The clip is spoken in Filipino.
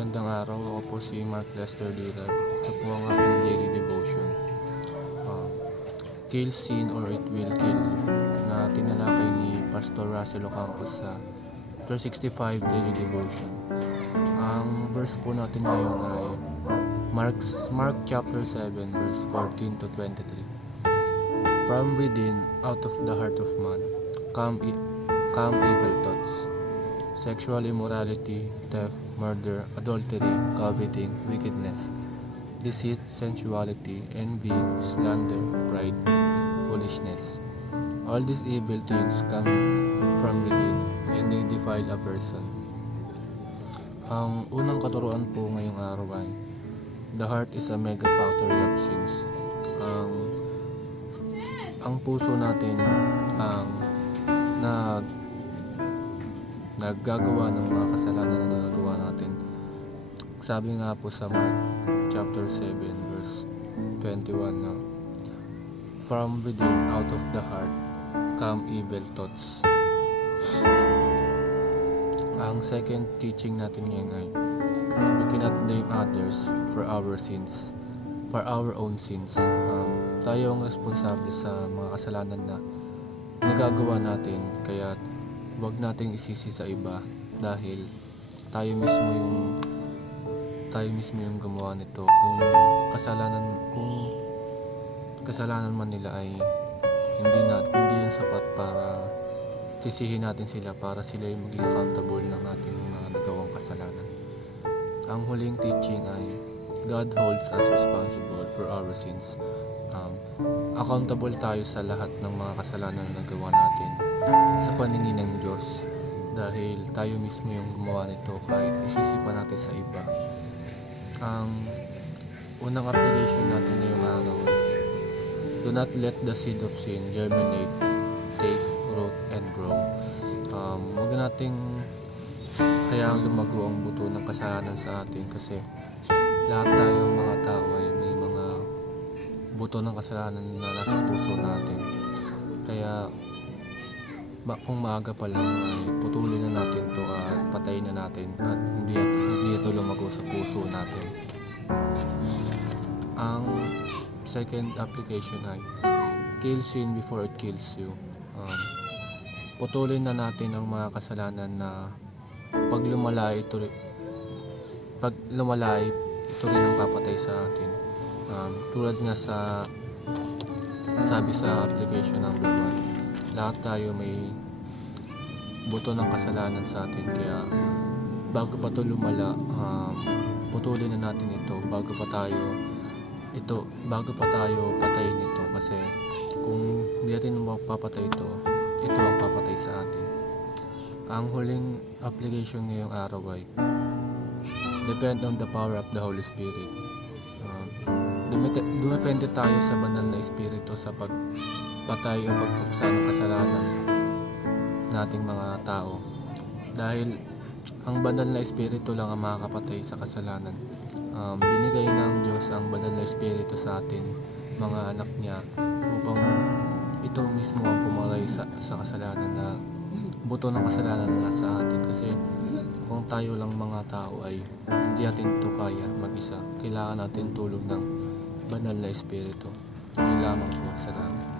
Magandang araw, ako po si Mark Lester Dira. Ito po ang aking daily devotion. Kill sin or it will kill you, na tinalakay ni Pastor Russell Ocampos sa 365 daily devotion. Ang verse po natin ngayon ay Mark chapter 7 verse 14 to 23. From within, out of the heart of man, come evil thoughts, sexual immorality, theft, murder, adultery, coveting, wickedness, deceit, sensuality, envy, slander, pride, foolishness. All these evil things come from within, and they defile a person. Ang unang katuruan po ngayong araw ay, the heart is a mega factory of sins. Ang puso natin ang naggagawa ng mga kasalanan na nagagawa natin. Sabi nga po sa Mark chapter 7 verse 21 na from within, out of the heart, come evil thoughts. Ang second teaching natin ngayon ay we cannot blame others for our sins, for our own sins. Tayo ang responsable sa mga kasalanan na nagagawa natin, kaya huwag nating isisi sa iba dahil tayo mismo yung gumawa nito. Kung kasalanan man nila ay hindi yun sapat para sisihin natin sila, para sila yung maging accountable ng ating mga nagawang kasalanan. Ang huling teaching ay God holds us responsible for our sins. Accountable tayo sa lahat ng mga kasalanan na nagawa natin sa paningin ng Diyos, dahil tayo mismo yung gumawa nito kahit isisi pa natin sa iba. Ang unang application natin ngayong araw, do not let the seed of sin germinate, take root, and grow. Huwag nating hayaan lumago ang buto ng kasalanan sa atin, kasi lahat tayong mga tao ay may mga buto ng kasalanan na nasa puso natin. Kaya kung maaga pa lang ay putulin na natin to at patayin na natin at hindi ito lumago sa puso natin. Ang second application ay kill sin before it kills you. Putulin na natin ang mga kasalanan na pag lumalay ito rin ang papatay sa atin. Tulad nga sa sabi sa application number 1, lahat tayo may buto ng kasalanan sa atin, kaya bago pa ito lumala, putulin na natin ito bago pa tayo patayin ito, kasi kung hindi natin mapapatay ito ang papatay sa atin. Ang huling application ngayong araw ay depend on the power of the Holy Spirit. Dumepende tayo sa banal na espiritu sa pagpatay o pagpuksa ng kasalanan nating mga tao, dahil ang banal na espiritu lang ang makakapatay sa kasalanan. Binigay ng Diyos ang banal na espiritu sa atin, mga anak niya, upang ito mismo ang pumatay sa kasalanan, na buto ng kasalanan na nasa atin. Kasi kung tayo lang mga tao ay hindi natin ito kaya mag-isa, kailangan natin tulong ng banal na espiritu. Yun lamang po. Salamat.